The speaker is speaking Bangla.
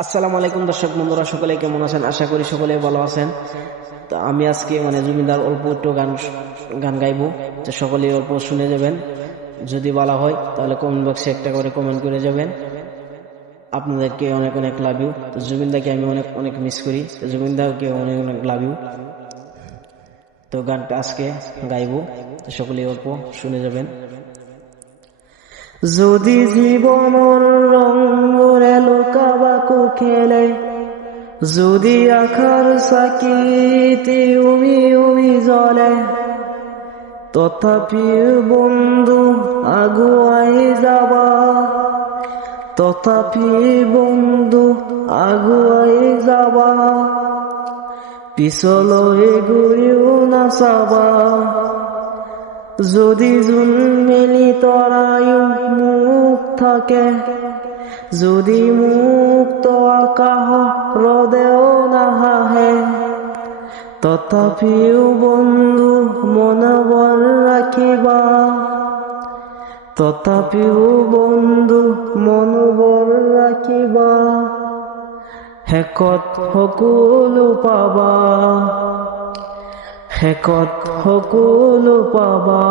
আসসালামু আলাইকুম দর্শক বন্ধুরা, সকলে কেমন আছেন? আশা করি সকলে ভালো আছেন। তো আমি আজকে জমিদার অল্প একটু গান গান গাইবো, তো সকলে অল্প শুনে যাবেন। যদি ভালো হয় তাহলে কমেন্ট বক্সে একটা করে কমেন্ট করে যাবেন। আপনাদেরকে অনেক অনেক লাভ ইউ। তো জুবিনদাকে আমি অনেক অনেক মিস করি, তো জুবিনদাকে অনেক অনেক লাভ ইউ। তো গানটা আজকে গাইবো, তো সকলে অল্প শুনে যাবেন। যদি জীবনের রঙরে লুকাবাকু খেলে, যদি আখার সাকিতি উমি উমি জ্বলে, তথাপি বন্ধু আগুয়াই যাবা, তথাপি বন্ধু আগুয়াই যাবা, পিছলৈ ঘূৰিও নাচাবা। যদি জোন মেলি তৰায়ো মুখ থাকে, যদি মুক্ত আকাশ ৰদেও নাহাহে, তথাপিও বন্ধু মনোবল ৰাখিবা, তথাপিও বন্ধু মনোবল ৰাখিবা। শেষত সকলো পাবা, শেষত সকলো পাবা।